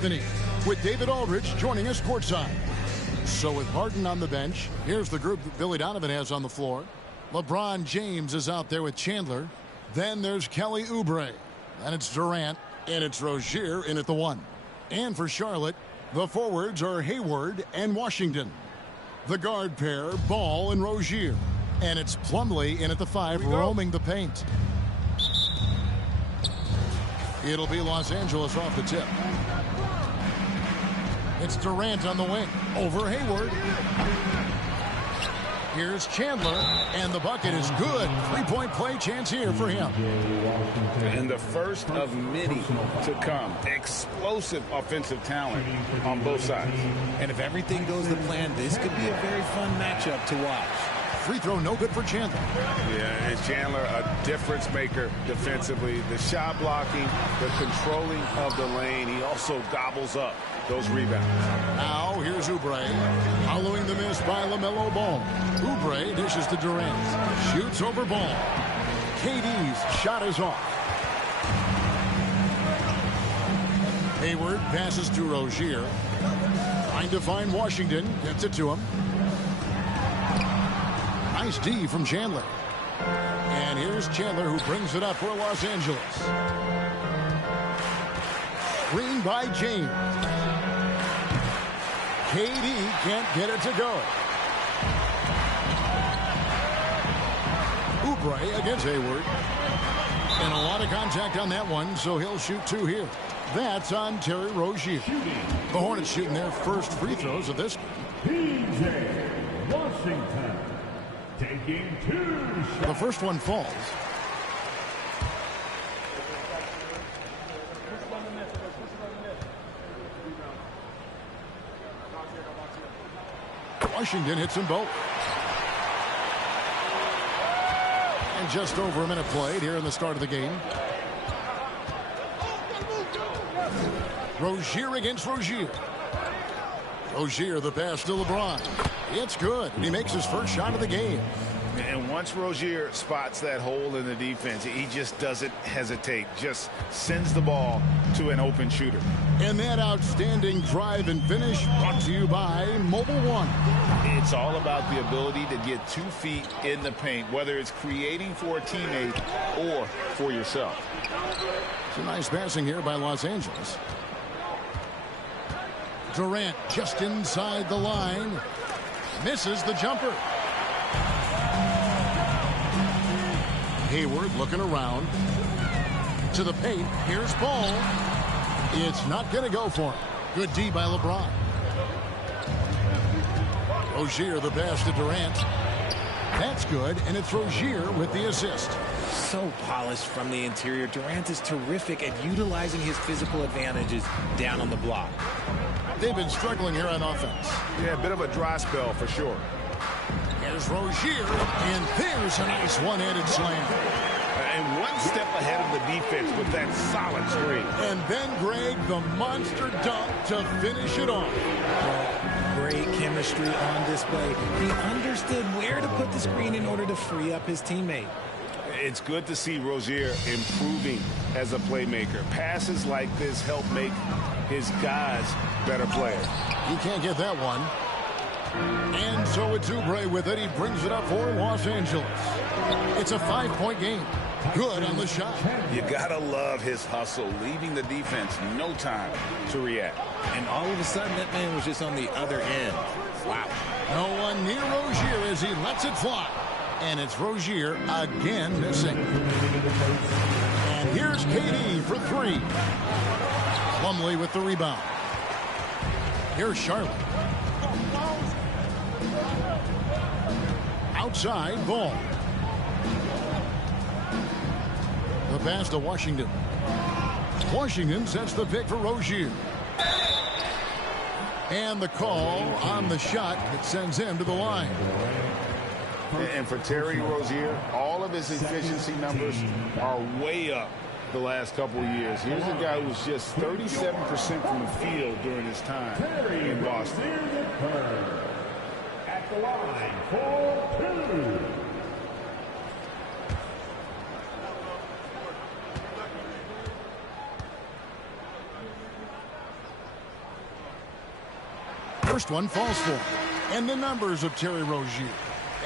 With David Aldridge joining us courtside. So with Harden on the bench, here's the group that Billy Donovan has on the floor. LeBron James is out there with Chandler. Then there's Kelly Oubre. And it's Durant. And it's Rozier in at the 1. And for Charlotte, the forwards are Hayward and Washington. The guard pair, Ball and Rozier. And it's Plumlee in at the 5, roaming the paint. It'll be Los Angeles off the tip. It's Durant on the wing. Over Hayward. Here's Chandler. And the bucket is good. Three-point play chance here for him. And the first of many to come. Explosive offensive talent on both sides. And if everything goes to plan, this could be a very fun matchup to watch. Free throw no good for Chandler. Yeah, is Chandler a difference maker defensively? The shot blocking, the controlling of the lane. He also gobbles up those rebounds. Now here's Oubre. Following the miss by LaMelo Ball. Oubre dishes to Durant. Shoots over Ball. KD's shot is off. Hayward passes to Rozier. Trying to find Washington. Gets it to him. Nice D from Chandler. And here's Chandler who brings it up for Los Angeles. Screen by James. KD can't get it to go. Oubre against Hayward. And a lot of contact on that one, so he'll shoot 2 here. That's on Terry Rozier. The Hornets shooting their first free throws of this game. PJ Washington taking 2 shots. The first one falls. Washington hits them both. And just over a minute played here in the start of the game. Rozier against Rozier. Rozier, the pass to LeBron. It's good. He makes his first shot of the game. And once Rozier spots that hole in the defense, he just doesn't hesitate. Just sends the ball to an open shooter. And that outstanding drive and finish brought to you by Mobile One. It's all about the ability to get 2 feet in the paint, whether it's creating for a teammate or for yourself. It's a nice passing here by Los Angeles. Durant just inside the line. Misses the jumper. Hayward looking around. To the paint. Here's Ball. It's not going to go for him. Good D by LeBron. Rozier the pass to Durant. That's good, and it's Rozier with the assist. So polished from the interior. Durant is terrific at utilizing his physical advantages down on the block. They've been struggling here on offense. Yeah, a bit of a dry spell for sure. Here's Rozier, and there's a nice one-handed slam. And one step ahead of the defense with that solid screen. And then Greg, the monster dunk to finish it off. Great chemistry on display. He understood where to put the screen in order to free up his teammate. It's good to see Rozier improving as a playmaker. Passes like this help make his guys better players. He can't get that one. And so it's Oubre with it. He brings it up for Los Angeles. It's a 5-point game. Good on the shot. You gotta love his hustle, leaving the defense no time to react. And all of a sudden, that man was just on the other end. Wow. No one near Rozier as he lets it fly. And it's Rozier again missing. And here's KD for 3. Plumlee with the rebound. Here's Charlotte. Outside, Ball. The pass to Washington. Washington sets the pick for Rozier. And the call on the shot that sends him to the line. And for Terry Rozier, all of his efficiency numbers are way up the last couple of years. Here's a guy who was just 37% from the field during his time in Boston. At the line for 2. First one falls for him. And the numbers of Terry Rozier,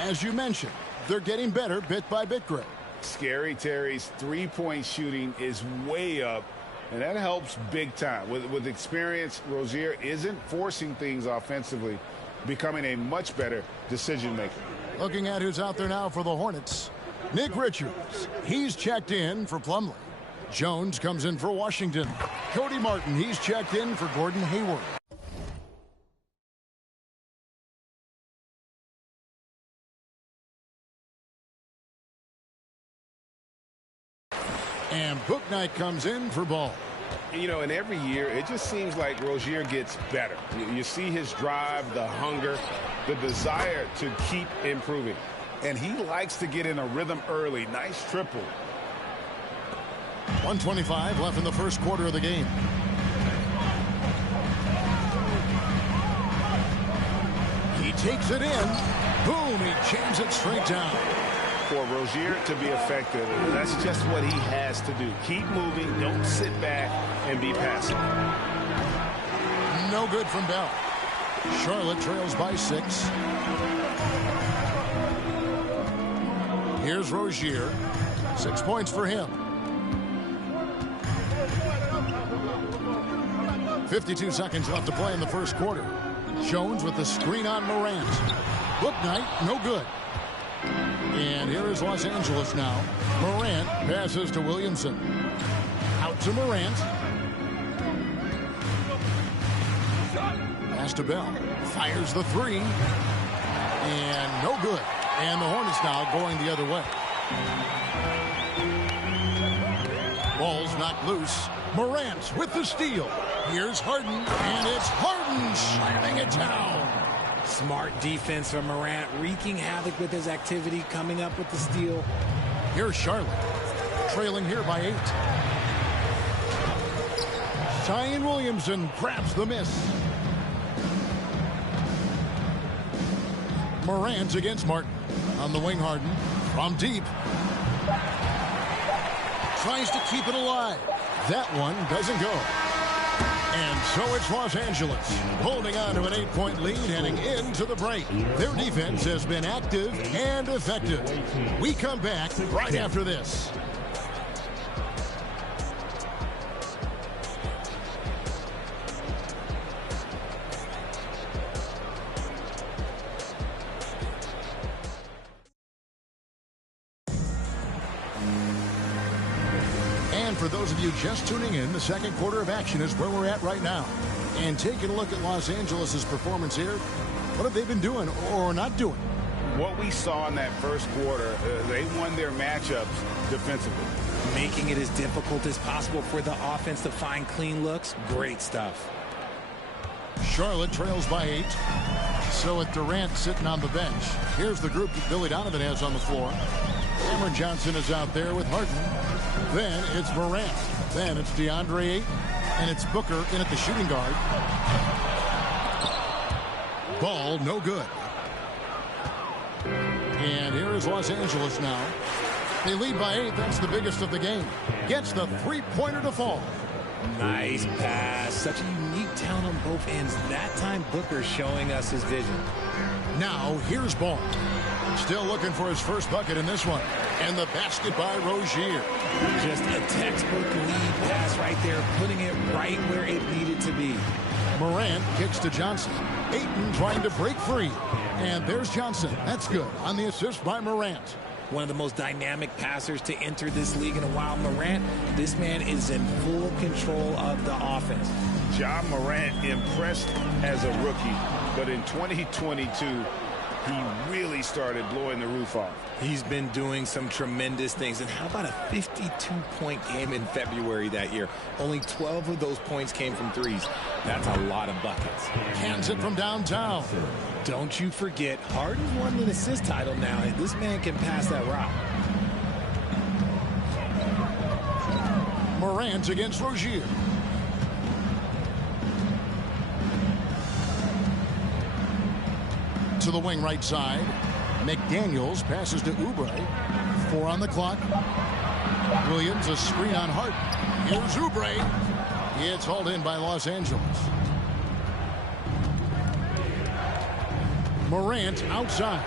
as you mentioned, they're getting better bit by bit, Greg. Scary Terry's three-point shooting is way up, and that helps big time. With experience, Rozier isn't forcing things offensively, becoming a much better decision maker. Looking at who's out there now for the Hornets. Nick Richards, he's checked in for Plumlee. Jones comes in for Washington. Cody Martin, he's checked in for Gordon Hayward. And Bouknight comes in for Ball. You know, and every year, it just seems like Rozier gets better. You see his drive, the hunger, the desire to keep improving. And he likes to get in a rhythm early. Nice triple. 1:25 left in the first quarter of the game. He takes it in. Boom, he jams it straight down. For Rozier to be effective, that's just what he has to do. Keep moving, don't sit back and be passive. No good from Bell. Charlotte trails by 6. Here's Rozier. 6 points for him. 52 seconds left to play in the first quarter. Jones with the screen on Morant. Bouknight, no good. And here is Los Angeles now. Morant passes to Williamson. Out to Morant. Pass to Bell. Fires the 3. And no good. And the Hornets now going the other way. Ball's knocked loose. Morant with the steal. Here's Harden. And it's Harden slamming it down. Smart defense from Morant, wreaking havoc with his activity, coming up with the steal. Here's Charlotte, trailing here by 8. Zion Williamson grabs the miss. Morant against Martin. On the wing, Harden. From deep. Tries to keep it alive. That one doesn't go. And so it's Los Angeles holding on to an 8-point lead heading into the break. Their defense has been active and effective. We come back right after this. For those of you just tuning in, the second quarter of action is where we're at right now. And taking a look at Los Angeles' performance here, what have they been doing or not doing? What we saw in that first quarter, they won their matchups defensively. Making it as difficult as possible for the offense to find clean looks. Great stuff. Charlotte trails by 8. So with Durant sitting on the bench, here's the group that Billy Donovan has on the floor. Cameron Johnson is out there with Harden. Then it's Morant. Then it's DeAndre Ayton. And it's Booker in at the shooting guard. Ball no good. And here is Los Angeles now. They lead by 8. That's the biggest of the game. Gets the three-pointer to fall. Nice pass. Such a unique talent on both ends. That time Booker showing us his vision. Now here's Ball. Still looking for his first bucket in this one. And the basket by Rozier. Just a textbook lead pass right there, putting it right where it needed to be. Morant kicks to Johnson. Ayton trying to break free. And there's Johnson. That's good on the assist by Morant. One of the most dynamic passers to enter this league in a while. Morant, this man is in full control of the offense. Ja Morant impressed as a rookie, but in 2022, he really started blowing the roof off. He's been doing some tremendous things. And how about a 52-point game in February that year? Only 12 of those points came from threes. That's a lot of buckets. Hands it from downtown. Don't you forget, Harden's won an assist title now, and this man can pass that route. Morant against Rozier. To the wing right side. McDaniels passes to Oubre. 4 on the clock. Williams a screen on Harden. Here's Oubre. It's hauled in by Los Angeles. Morant outside.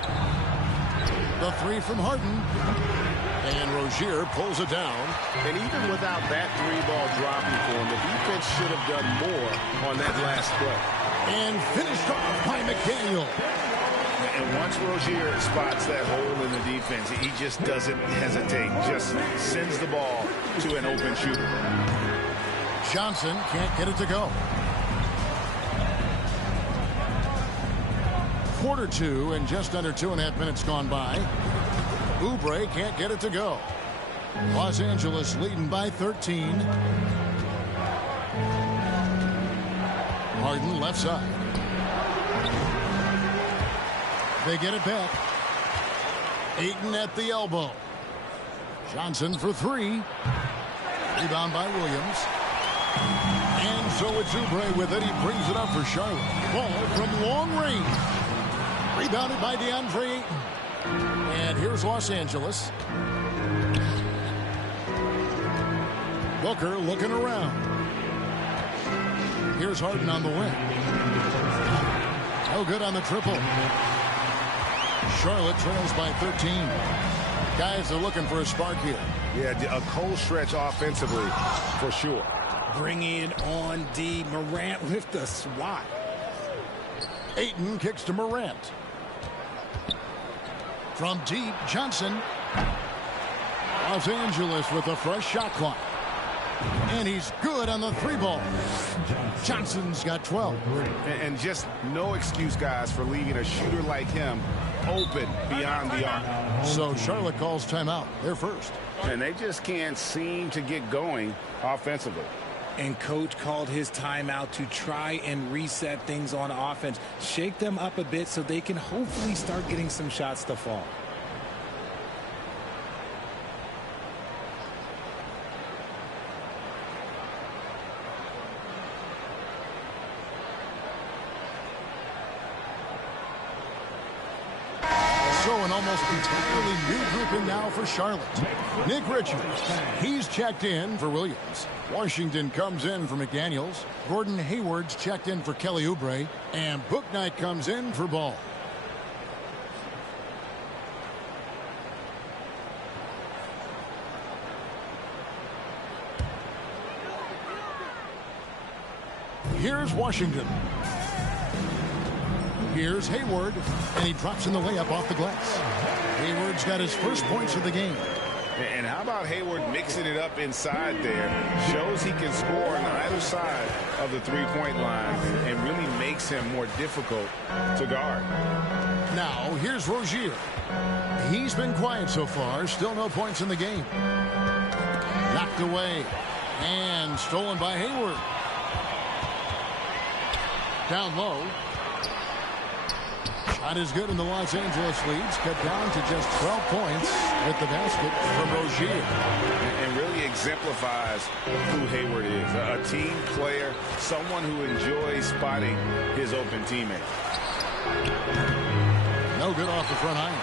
The three from Harden. And Rozier pulls it down. And even without that three-ball dropping for him, the defense should have done more on that last play. And finished off by McDaniel. And once Rozier spots that hole in the defense, he just doesn't hesitate. Just sends the ball to an open shooter. Johnson can't get it to go. Quarter two and just under 2.5 minutes gone by. Oubre can't get it to go. Los Angeles leading by 13. Harden left side. They get it back. Ayton at the elbow. Johnson for three. Rebound by Williams. And so it's Oubre with it. He brings it up for Charlotte. Ball from long range. Rebounded by DeAndre Ayton. And here's Los Angeles. Booker looking around. Here's Harden on the wing. No good on the triple. Charlotte trails by 13. Guys are looking for a spark here. Yeah, a cold stretch offensively for sure. Bringing it on D. Morant with the swat. Ayton kicks to Morant. From deep, Johnson. Los Angeles with a fresh shot clock. And he's good on the three ball. Johnson's got 12. And just no excuse, guys, for leaving a shooter like him open beyond the arc. So Charlotte calls timeout. They're first. And they just can't seem to get going offensively. And coach called his timeout to try and reset things on offense. Shake them up a bit so they can hopefully start getting some shots to fall. So an almost entirely new grouping now for Charlotte. Nick Richards, he's checked in for Williams. Washington comes in for McDaniels. Gordon Hayward's checked in for Kelly Oubre. And Bouknight comes in for Ball. Here's Washington. Here's Hayward, and he drops in the layup off the glass. Hayward's got his first points of the game. And how about Hayward mixing it up inside there? Shows he can score on either side of the three-point line and really makes him more difficult to guard. Now, here's Rozier. He's been quiet so far. Still no points in the game. Knocked away. And stolen by Hayward. Down low. Shot is good, and the Los Angeles leads cut down to just 12 points with the basket from Rozier. And really exemplifies who Hayward is. A team player, someone who enjoys spotting his open teammate. No good off the front iron.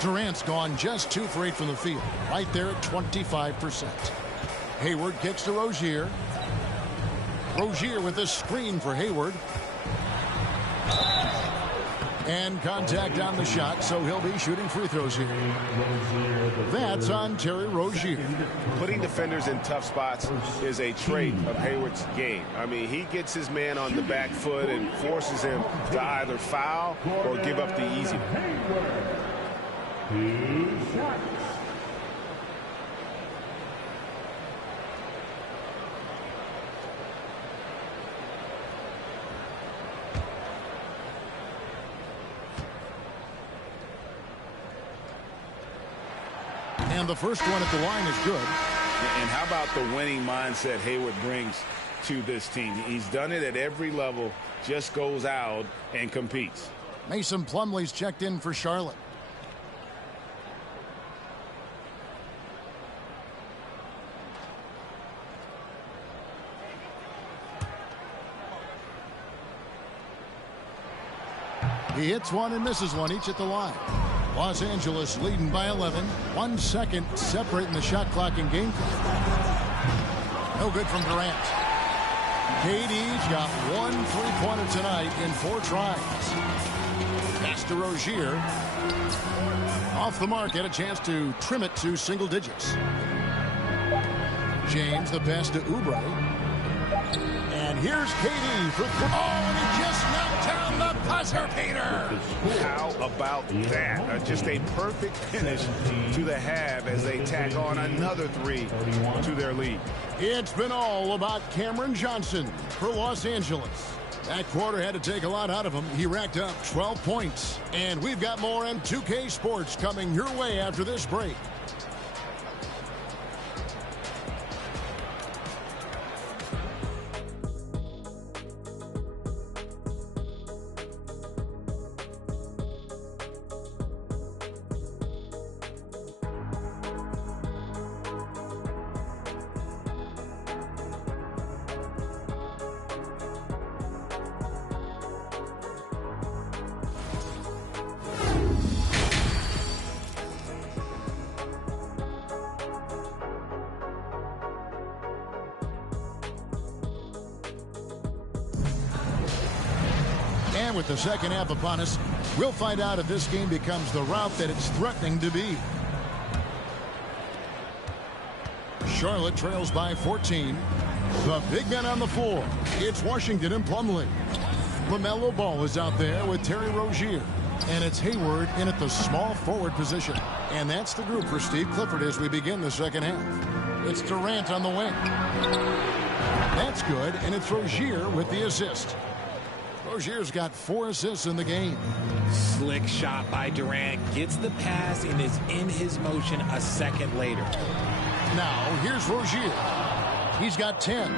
Durant's gone just 2 for 8 from the field. Right there at 25%. Hayward kicks to Rozier. Rozier with a screen for Hayward. And contact on the shot, so he'll be shooting free throws here. That's on Terry Rozier. Putting defenders in tough spots is a trait of Hayward's game. I mean, he gets his man on the back foot and forces him to either foul or give up the easy one. And the first one at the line is good. And how about the winning mindset Hayward brings to this team? He's done it at every level, just goes out and competes. Mason Plumlee's checked in for Charlotte. He hits one and misses one, each at the line. Los Angeles leading by 11. 1 second separating the shot clock and game clock. No good from Durant. KD's got 1 3-pointer tonight in 4 tries. Pass to Rozier. Off the mark, had a chance to trim it to single digits. James, the pass to Oubre. And here's KD for 3. Oh, and he just knocked down the buzzer beater. How about that? Just a perfect finish to the half as they tack on another 3 to their lead. It's been all about Cameron Johnson for Los Angeles. That quarter had to take a lot out of him. He racked up 12 points. And we've got more M2K Sports coming your way after this break. And with the second half upon us, we'll find out if this game becomes the route that it's threatening to be. Charlotte trails by 14. The big men on the floor. It's Washington and Plumlee. LaMelo Ball is out there with Terry Rozier. And it's Hayward in at the small forward position. And that's the group for Steve Clifford as we begin the second half. It's Durant on the wing. That's good, and it's Rozier with the assist. Rozier's got 4 assists in the game. Slick shot by Durant. Gets the pass and is in his motion a second later. Now, here's Rozier. He's got 10.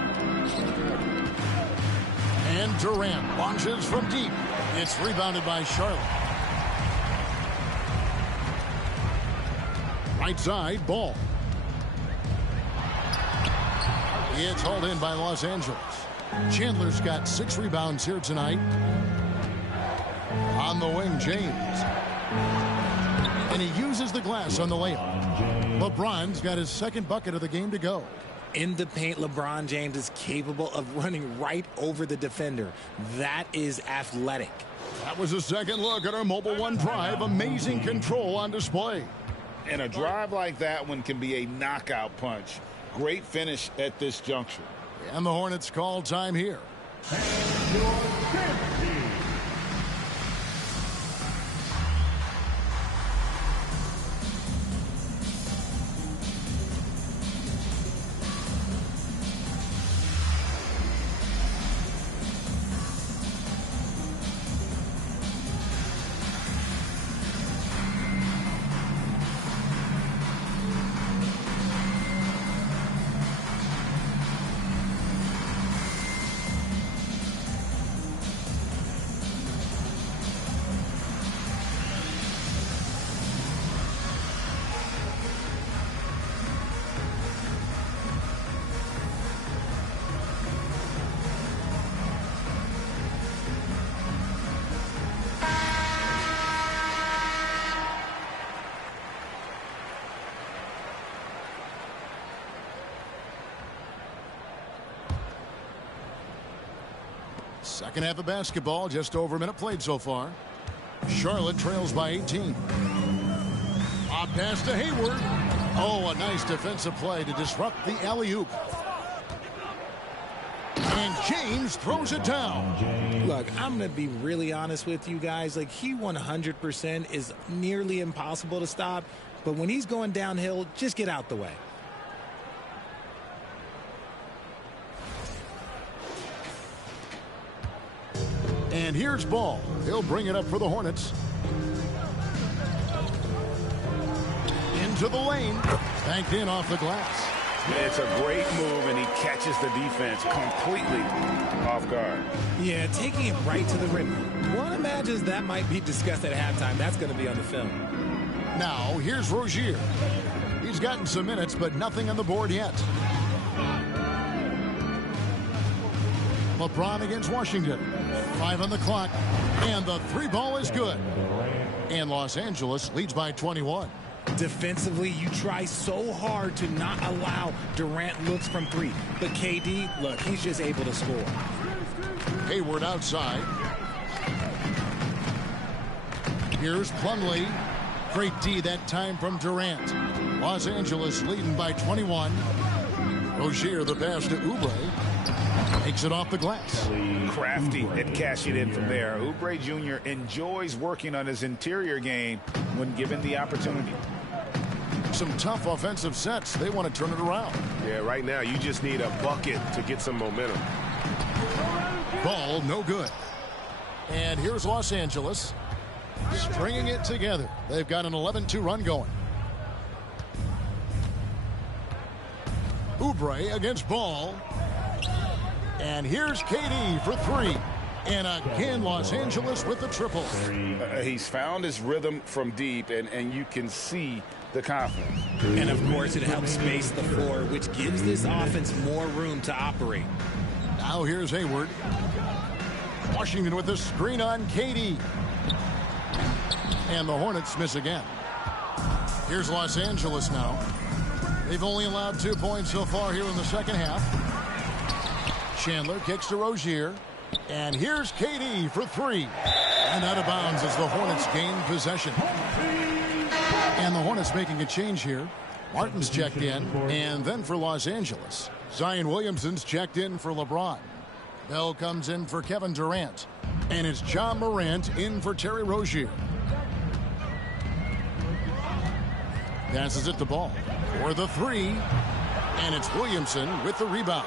And Durant launches from deep. It's rebounded by Charlotte. Right side, Ball. It's hauled in by Los Angeles. Chandler's got 6 rebounds here tonight. On the wing, James. And he uses the glass on the layup. LeBron's got his second bucket of the game to go. In the paint, LeBron James is capable of running right over the defender. That is athletic. That was a second look at our Mobile One drive. Amazing control on display. And a drive like that one can be a knockout punch. Great finish at this juncture. And the Hornets call time here. Second half of basketball, just over a minute played so far. Charlotte trails by 18. A pass to Hayward. Oh, a nice defensive play to disrupt the alley-oop. And James throws it down. Look, I'm going to be really honest with you guys. Like, he 100% is nearly impossible to stop. But when he's going downhill, just get out the way. And here's Ball. He'll bring it up for the Hornets. Into the lane. Banked in off the glass. It's a great move, and he catches the defense completely off guard. Yeah, taking it right to the rim. One imagines that might be discussed at halftime. That's going to be on the film. Now, here's Rozier. He's gotten some minutes, but nothing on the board yet. LeBron against Washington. 5 on the clock. And the 3 ball is good. And Los Angeles leads by 21. Defensively, you try so hard to not allow Durant looks from three. But KD, look, he's just able to score. Hayward outside. Here's Plumlee. Great D that time from Durant. Los Angeles leading by 21. Rozier the pass to Oubre. Takes it off the glass. Crafty at cashing in from there. Oubre Jr. enjoys working on his interior game when given the opportunity. Some tough offensive sets. They want to turn it around. Yeah, right now you just need a bucket to get some momentum. Ball no good. And here's Los Angeles stringing it together. They've got an 11-2 run going. Oubre against Ball. And here's KD for three. And again, Los Angeles with the triple. He's found his rhythm from deep, and you can see the confidence. And, of course, it helps space the floor, which gives this offense more room to operate. Now here's Hayward. Washington with the screen on KD. And the Hornets miss again. Here's Los Angeles now. They've only allowed 2 points so far here in the second half. Chandler kicks to Rozier. And here's KD for three. And out of bounds as the Hornets gain possession. And the Hornets making a change here. Martin's checked in. And then for Los Angeles, Zion Williamson's checked in for LeBron. Bell comes in for Kevin Durant. And it's John Morant in for Terry Rozier. Passes it to Ball for the three. And it's Williamson with the rebound.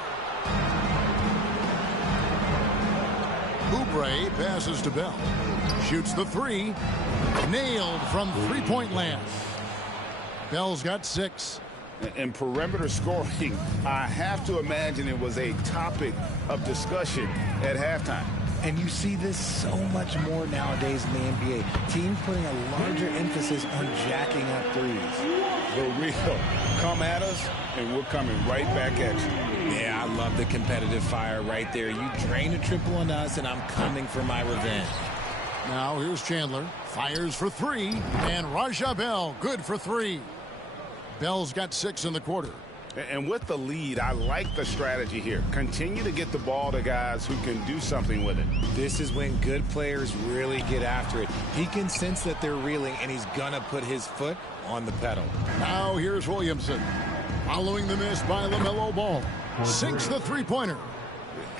Oubre passes to Bell. Shoots the three. Nailed from three-point land. Bell's got 6. And perimeter scoring, I have to imagine it was a topic of discussion at halftime. And you see this so much more nowadays in the NBA. Teams putting a larger emphasis on jacking up threes. The real come at us, and we're coming right back at you. Yeah, I love the competitive fire right there. You drain a triple on us, and I'm coming for my revenge. Now here's Chandler. Fires for three. And Raja Bell, good for three. Bell's got 6 in the quarter. And with the lead, I like the strategy here. Continue to get the ball to guys who can do something with it. This is when good players really get after it. He can sense that they're reeling, and he's going to put his foot on the pedal. Now here's Williamson. Following the miss by LaMelo Ball. Sinks the three-pointer.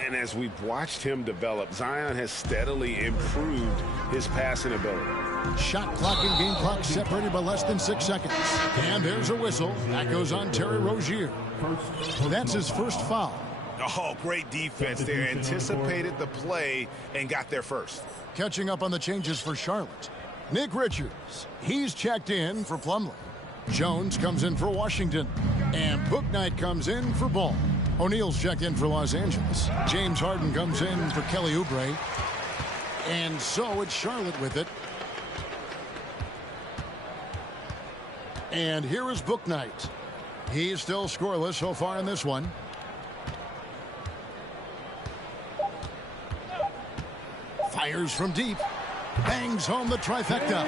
And as we've watched him develop, Zion has steadily improved his passing ability. Shot clock and game clock separated by less than 6 seconds. And there's a whistle. That goes on Terry Rozier. That's his first foul. Oh, great defense there. Anticipated the play and got there first. Catching up on the changes for Charlotte. Nick Richards. He's checked in for Plumlee. Jones comes in for Washington. And Bouknight comes in for Ball. O'Neal's checked in for Los Angeles. James Harden comes in for Kelly Oubre. And so it's Charlotte with it. And here is Bouknight. He's still scoreless so far in this one. Fires from deep. Bangs home the trifecta.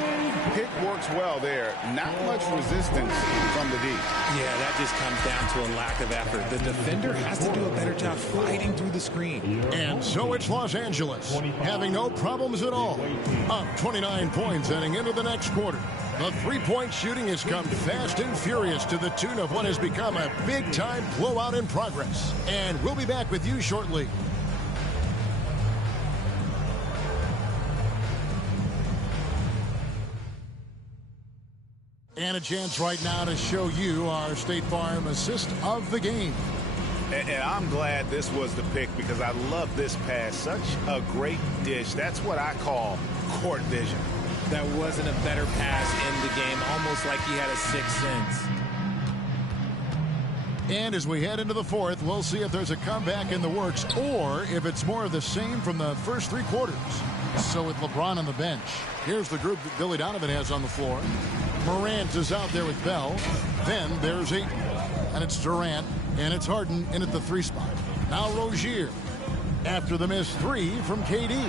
Pick works well there. Not much resistance from the deep. Yeah, that just comes down to a lack of effort. The defender has to do a better job fighting through the screen. And so it's Los Angeles, having no problems at all. Up 29 points heading into the next quarter. The three-point shooting has come fast and furious to the tune of what has become a big-time blowout in progress. And we'll be back with you shortly. And a chance right now to show you our State Farm assist of the game. And I'm glad this was the pick because I love this pass. Such a great dish. That's what I call court vision. That wasn't a better pass in the game, almost like he had a sixth sense. And as we head into the fourth, we'll see if there's a comeback in the works or if it's more of the same from the first 3 quarters. So with LeBron on the bench, here's the group that Billy Donovan has on the floor. Morant is out there with Bell. Then there's Ayton. And it's Durant. And it's Harden in at the 3 spot. Now Rozier. After the missed 3 from KD.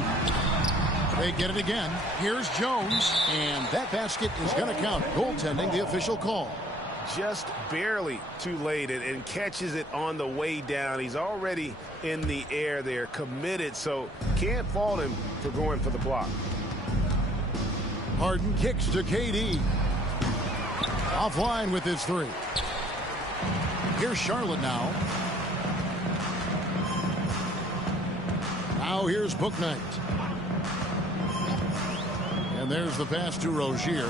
They get it again. Here's Jones, and that basket is going to count. Goaltending, the official call. Just barely too late and catches it on the way down. He's already in the air there, committed, so can't fault him for going for the block. Harden kicks to KD. Offline with his three. Here's Charlotte now. Now here's Bouknight. And there's the pass to Rozier.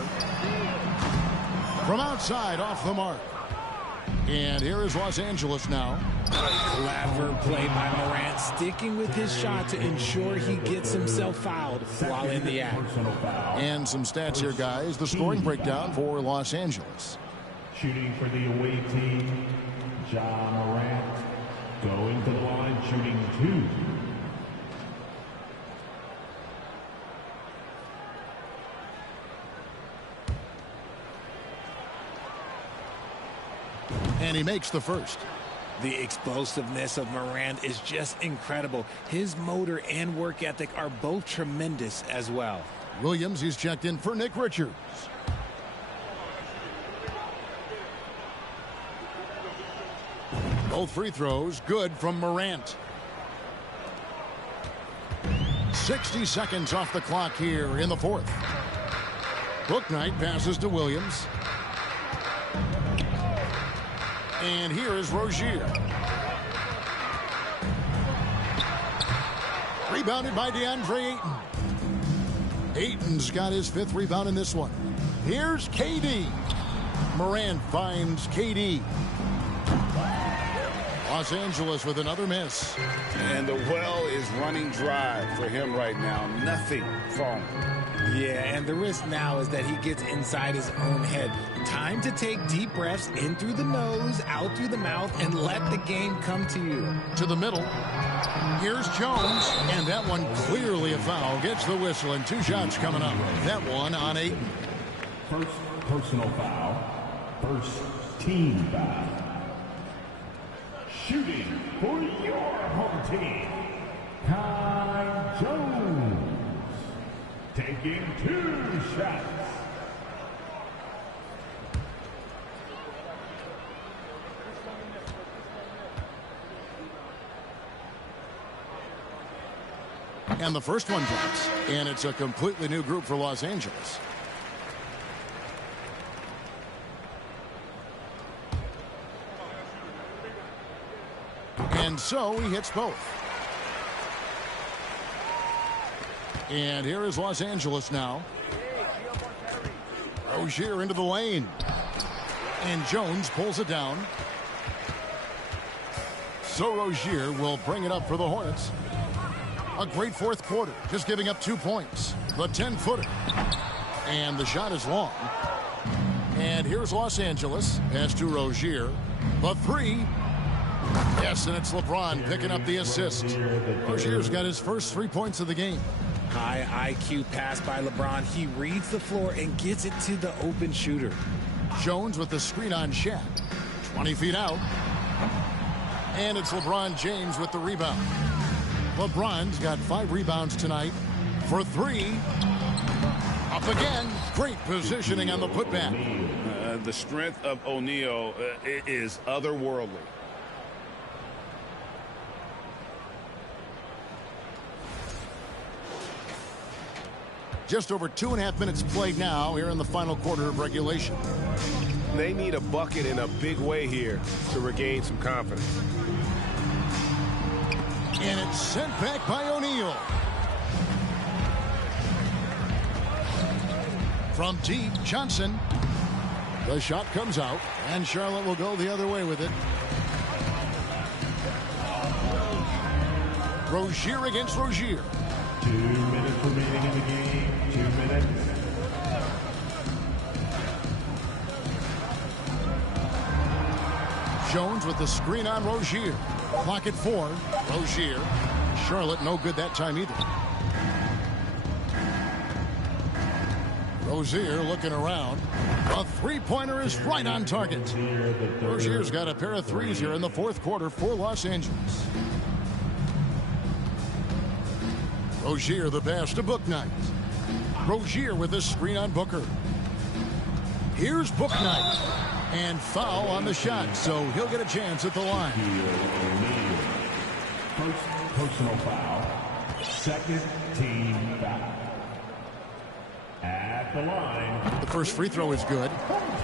From outside, off the mark. And here is Los Angeles now. Clever play by Morant, sticking with his shot to ensure he gets himself fouled while in the act. And some stats here, guys. The scoring breakdown for Los Angeles. Shooting for the away team, Ja Morant. Going to the line, shooting 2. And he makes the first. The explosiveness of Morant is just incredible. His motor and work ethic are both tremendous as well. Williams, he's checked in for Nick Richards. Both free throws good from Morant. 60 seconds off the clock here in the fourth. Bouknight passes to Williams. And here is Rozier. Rebounded by DeAndre Ayton. Ayton's got his 5th rebound in this one. Here's KD. Morant finds KD. Los Angeles with another miss. And the well is running dry for him right now. Nothing falling. Yeah, and the risk now is that he gets inside his own head. Time to take deep breaths in through the nose, out through the mouth, and let the game come to you. To the middle. Here's Jones, and that one clearly a foul. Gets the whistle, and 2 shots coming up. That one on Ayton. First personal foul. First team foul. Shooting for your home team, Kai Jones. Taking 2 shots. And the first one drops. And it's a completely new group for Los Angeles. And so he hits both. And here is Los Angeles now. Rozier into the lane. And Jones pulls it down. So Rozier will bring it up for the Hornets. A great fourth quarter, just giving up 2 points. The 10-footer. And the shot is long. And here's Los Angeles. Pass to Rozier. The 3. Yes, and it's LeBron picking up the assist. Rozier's got his first 3 points of the game. High IQ pass by LeBron. He reads the floor and gets it to the open shooter. Jones with the screen on Shaq. 20 feet out. And it's LeBron James with the rebound. LeBron's got 5 rebounds tonight for 3. Up again. Great positioning on the putback. The strength of O'Neal is otherworldly. Just over 2.5 minutes played now here in the final quarter of regulation. They need a bucket in a big way here to regain some confidence. And it's sent back by O'Neal. From deep, Johnson. The shot comes out, and Charlotte will go the other way with it. Rozier against Rozier. 2 minutes remaining in the game. 2 minutes. Jones with the screen on Rozier. Clock at 4. Rozier. Charlotte no good that time either. Rozier looking around. A three-pointer is right on target. Rozier's got a pair of threes here in the fourth quarter for Los Angeles. Rozier the pass to Bouknight. Rozier with a screen on Booker. Here's Bouknight. And foul on the shot, so he'll get a chance at the line. First personal foul. Second team foul. At the line. The first free throw is good.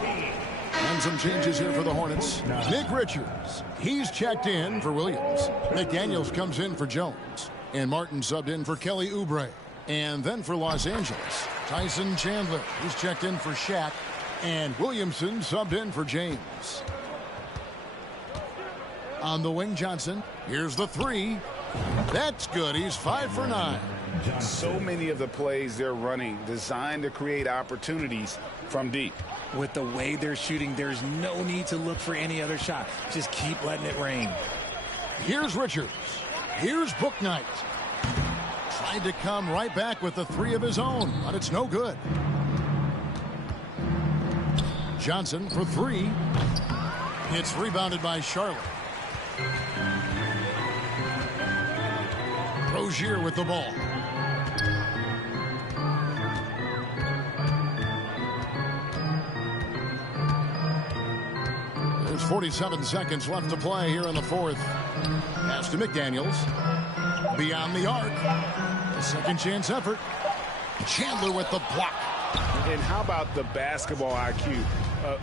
And some changes here for the Hornets. Nick Richards, he's checked in for Williams. McDaniels comes in for Jones. And Martin subbed in for Kelly Oubre. And then for Los Angeles, Tyson Chandler, he's checked in for Shaq. And Williamson subbed in for James. On the wing, Johnson. Here's the three. That's good. He's 5 for 9. So many of the plays they're running designed to create opportunities from deep. With the way they're shooting, there's no need to look for any other shot. Just keep letting it rain. Here's Richards. Here's Bouknight. Tried to come right back with the three of his own, but it's no good. Johnson for three. It's rebounded by Charlotte. Rozier with the ball. There's 47 seconds left to play here in the fourth. Pass to McDaniels. Beyond the arc. A second chance effort. Chandler with the block. And how about the basketball IQ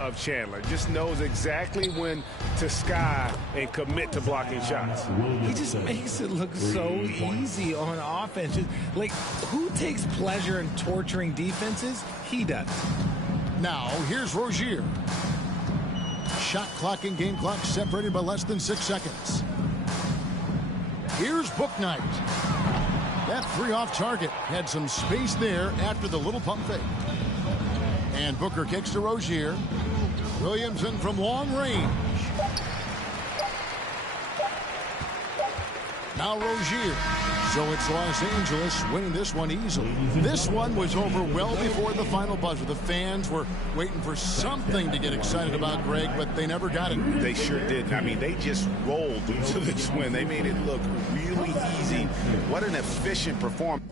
of Chandler? Just knows exactly when to sky and commit to blocking shots. He just makes it look so easy on offense. Like, who takes pleasure in torturing defenses? He does. Now, here's Rozier. Shot clock and game clock separated by less than 6 seconds. Here's Bouknight. That three off target had some space there after the little pump fake. And Booker kicks to Rozier. Williamson from long range. Now Rozier. So it's Los Angeles winning this one easily. This one was over well before the final buzzer. The fans were waiting for something to get excited about, Greg, but they never got it. They sure did. I mean, they just rolled into this win. They made it look really easy. What an efficient performance.